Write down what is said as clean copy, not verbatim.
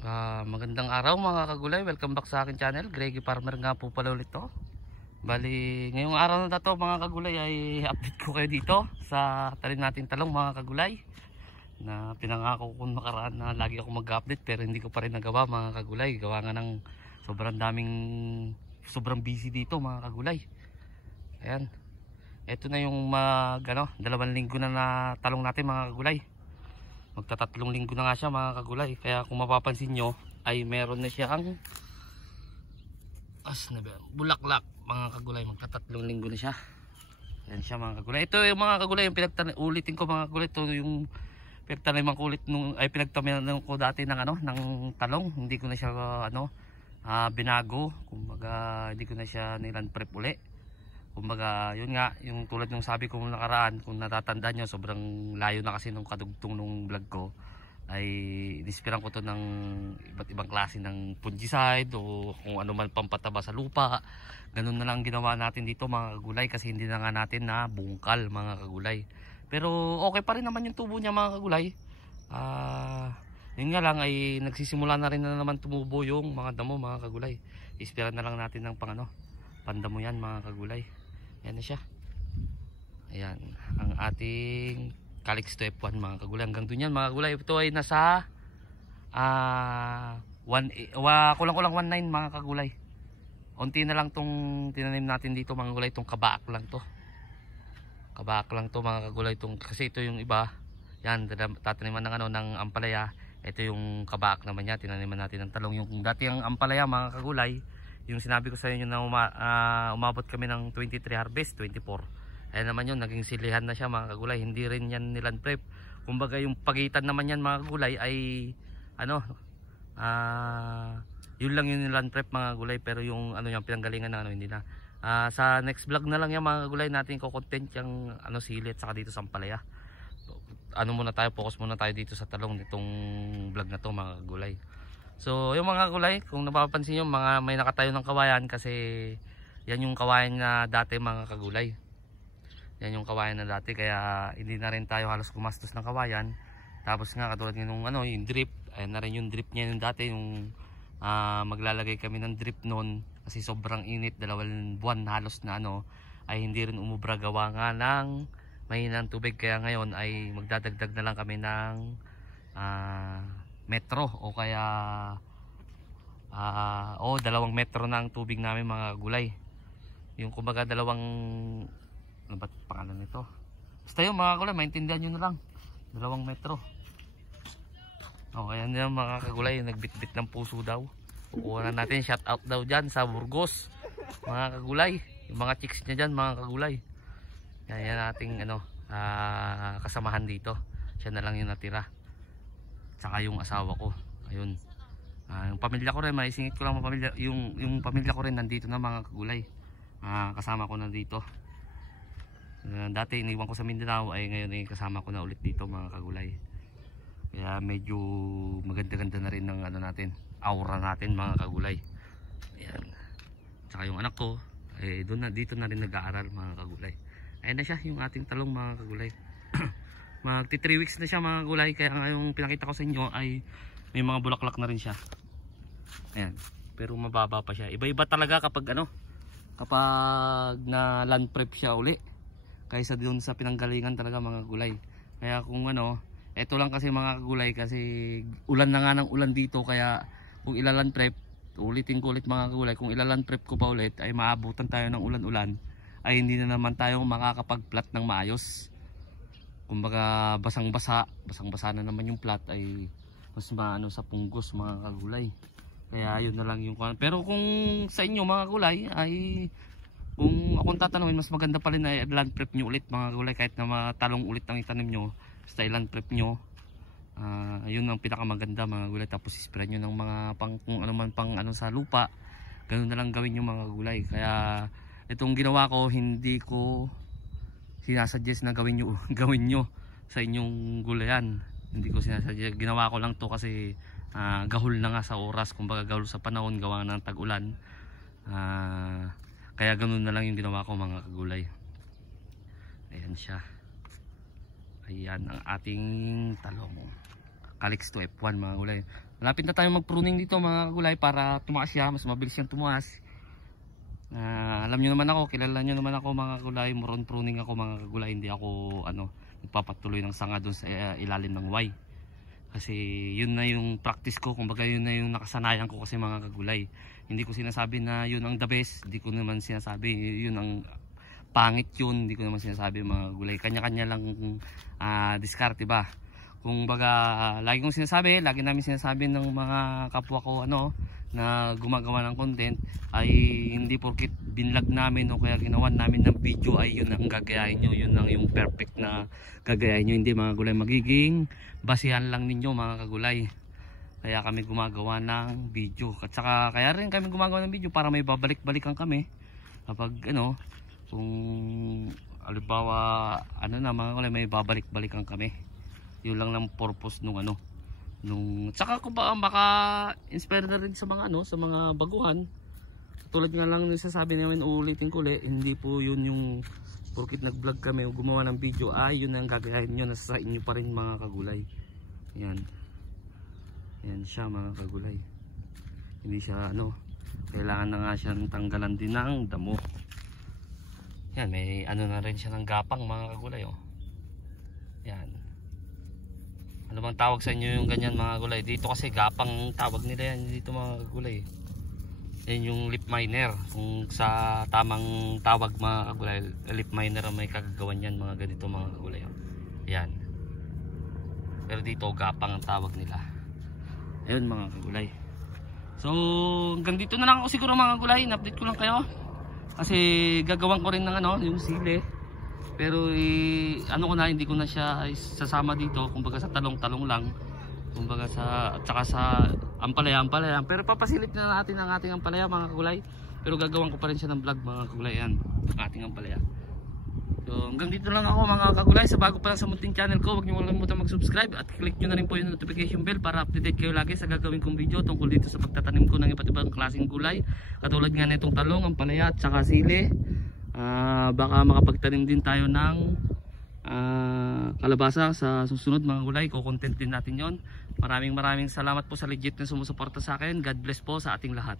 Magandang araw mga kagulay, welcome back sa akin channel. Greggy Farmer nga po pala ulit to. Bali, ngayong araw na to mga kagulay ay update ko kayo dito sa talim nating talong mga kagulay. Na pinangako ko nakaraan na lagi ako mag-update pero hindi ko pa rin nagawa mga kagulay. Gawa nga ng sobrang busy dito mga kagulay. Ayan. Ito na yung 2 linggo na talong natin mga kagulay. Magta-3 linggo na nga siya mga kagulay. Kaya kung mapapansin nyo ay meron na siyang bulaklak mga kagulay. Magta-3 linggo na siya. Yan siya mga kagulay. Ito yung mga kagulay yung ulitin ko mga kagulay. Ito yung pinagtaniman ko ulit pinagtaniman ko dati ng talong. Hindi ko na siya binago. Kumbaga hindi ko na siya niland prep uli. Kumbaga yun nga, yung tulad ng sabi ko nakaraan, kung natatandaan nyo, sobrang layo na kasi nung kadugtong nung vlog ko, ay inispiran ko to ng iba't ibang klase ng fungicide o kung ano man pampataba sa lupa. Ganun na lang ginawa natin dito mga kagulay kasi hindi na nga natin na bungkal mga kagulay. Pero okay pa rin naman yung tubo niya mga kagulay. Yun nga lang ay nagsisimula na rin na naman tumubo yung mga damo mga kagulay. Ispiran na lang natin ng pandamo yan mga kagulay. Yan na siya. Ayan ang ating Calixto F1 mga kagulay. Hanggang dun yan mga kagulay. Ito ay nasa kulang 19 mga kagulay. Unti na lang tong tinanim natin dito mga kagulay. Itong kabaak lang to. Kabaak lang to mga kagulay. Kasi ito yung iba. Yan tataniman ng ampalaya. Ito yung kabaak naman niya. Tinaniman natin ng talong. Yung dati ang ampalaya mga kagulay, yung sinabi ko sa inyo na umabot kami ng 23 harvest, 24. Ayan naman yun, naging silihan na siya mga kagulay. Hindi rin yan niland prep. Kumbaga yung pagitan naman yan mga kagulay ay yun lang yung niland prep mga kagulay. Pero yung yung pinanggalingan na hindi na. Sa next vlog na lang yan mga kagulay natin ko-content yung sili at saka dito sa ampalaya. Muna tayo, focus muna tayo dito sa talong nitong vlog na to mga kagulay. So yung mga kagulay, kung napapansin nyo may nakatayo ng kawayan kasi yan yung kawayan na dati mga kagulay. Yan yung kawayan na dati kaya hindi na rin tayo halos gumastos ng kawayan. Tapos nga katulad nung yung drip, ayan na rin yung drip niya yung dati yung maglalagay kami ng drip noon kasi sobrang init, 2 buwan halos na ay hindi rin umubra gawa nga ng mahinang tubig. Kaya ngayon ay magdadagdag na lang kami ng metro o kaya 2 metro na ang tubig namin mga gulay. Yung kumbaga ano ba pangalan nito? Basta yung mga gulay, maintindihan nyo na lang. 2 metro. Kaya nyo mga kagulay, nagbitbit ng puso daw. Kukuha na natin, shout out daw dyan sa Burgos. Mga kagulay, yung mga chicks nya dyan mga kagulay. Yan nating kasamahan dito. Siya na lang yung natira. Tsaka yung asawa ko. Ayun. Yung pamilya ko rin, maisingit ko lang yung pamilya ko rin nandito na mga kagulay. Kasama ko na dito. Dati iniwan ko sa Mindanao ay ngayon ay kasama ko na ulit dito mga kagulay. Kaya medyo maganda-ganda na rin ng natin, aura natin mga kagulay. Ayan. Tsaka yung anak ko ay dito na rin nag-aaral mga kagulay. Ayan na siya yung ating talong mga kagulay. Magti 3 weeks na siya mga gulay. Kaya nga yung pinakita ko sa inyo ay may mga bulaklak na rin siya. Ayan. Pero mababa pa siya. Iba-iba talaga kapag kapag na land prep siya uli kaysa doon sa pinanggalingan talaga mga gulay. Kaya kung eto lang kasi mga gulay kasi ulan na nga ng ulan dito. Kaya kung ilaland prep, ulitin ko ulit mga gulay, kung ilaland prep ko pa ulit ay maabutan tayo ng ulan-ulan ay hindi na naman tayo makakapag-plat ng maayos. Kumbaga basang-basa na naman yung plat ay mas sa punggos mga kagulay. Kaya yun na lang yung pero kung sa inyo mga kagulay ay kung akong tatanungin, mas maganda pa rin na land prep nyo ulit mga kagulay. Kahit na matalong ulit ang itanim nyo, basta land prep nyo, yun ang pinakamaganda mga kagulay. Tapos ispray nyo ng mga kung ano man sa lupa, ganun na lang gawin nyo mga kagulay. Kaya itong ginawa ko, hindi ko sinasuggest na gawin nyo sa inyong gulayan. Hindi ko sinasuggest, ginawa ko lang to kasi gahol na nga sa oras, kumbaga gahol sa panahon gawa ng tag-ulan. Kaya ganun na lang yung ginawa ko mga kagulay. Ayan siya. Ayan ang ating talong. Calix to F1 mga kagulay. Malapit na tayo mag-pruning dito mga kagulay para tumaas siya, mas mabilis siyang tumaas. Alam nyo naman ako, kilala nyo naman ako mga kagulay, moron pruning ako mga kagulay, hindi ako nagpapatuloy ng sanga doon sa ilalim ng Y. Kasi yun na yung practice ko, kumbaga yun na yung nakasanayan ko kasi mga kagulay. Hindi ko sinasabi na yun ang the best, hindi ko naman sinasabi yun ang pangit yun, hindi ko naman sinasabi mga kagulay. Kanya-kanya lang diskarte ba. Kung baga, lagi kong sinasabi, lagi namin sinasabi ng mga kapwa ko na gumagawa ng content ay hindi porkit binlog namin o kaya ginawa namin ng video ay yun ang gagayahin nyo, yun ang yung perfect na gagayahin nyo. Hindi mga kagulay, magiging basihan lang ninyo mga kagulay. Kaya kami gumagawa ng video. At saka kaya rin kami gumagawa ng video para may babalik-balikan kami kapag kung halimbawa na mga kagulay, may babalik-balikan kami. Yun lang ng purpose nung tsaka kung baka inspire na rin sa mga sa mga baguhan. Tulad nga lang ng sasabi namin, uulitin ko ulit, hindi po yun yung porkit nag-vlog kami o gumawa ng video ay yun ang gagayahin nyo, nasa inyo pa rin mga kagulay. Yan siya mga kagulay, hindi siya kailangan na nga siyang tanggalan din ng damo. Yan, may na rin siya ng gapang mga kagulay. Yan, ano bang tawag sa inyo yung ganyan mga kagulay? Dito kasi gapang tawag nila yan dito mga kagulay. Yan yung lip miner. Kung sa tamang tawag mga kagulay, lip miner ang may kagagawan yan mga ganito mga kagulay. Yan. Pero dito gapang ang tawag nila. Ayun mga kagulay. So hanggang dito na lang ako siguro mga kagulay. In-update ko lang kayo. Kasi gagawan ko rin ng yung sili. Pero hindi ko na siya sasama dito, kumbaga sa talong-talong lang, kumbaga at saka sa ampalaya. Pero papasilip na natin ang ating ampalaya mga kagulay. Pero gagawan ko pa rin siya ng vlog mga kagulay, yan, ang ating ampalaya. So hanggang dito lang ako mga kagulay. Sa bago pa lang sa munting channel ko, huwag niyo kalimutan mag-subscribe at click nyo na rin po yung notification bell para update kayo lagi sa gagawin kong video tungkol dito sa pagtatanim ko ng iba't ibang klaseng gulay, katulad nga na itong talong, ampalaya at saka sili. Baka makapagtanim din tayo ng kalabasa sa susunod mga gulay. Ko-content din natin yon. Maraming salamat po sa legit na sumusuporta sa akin. God bless po sa ating lahat.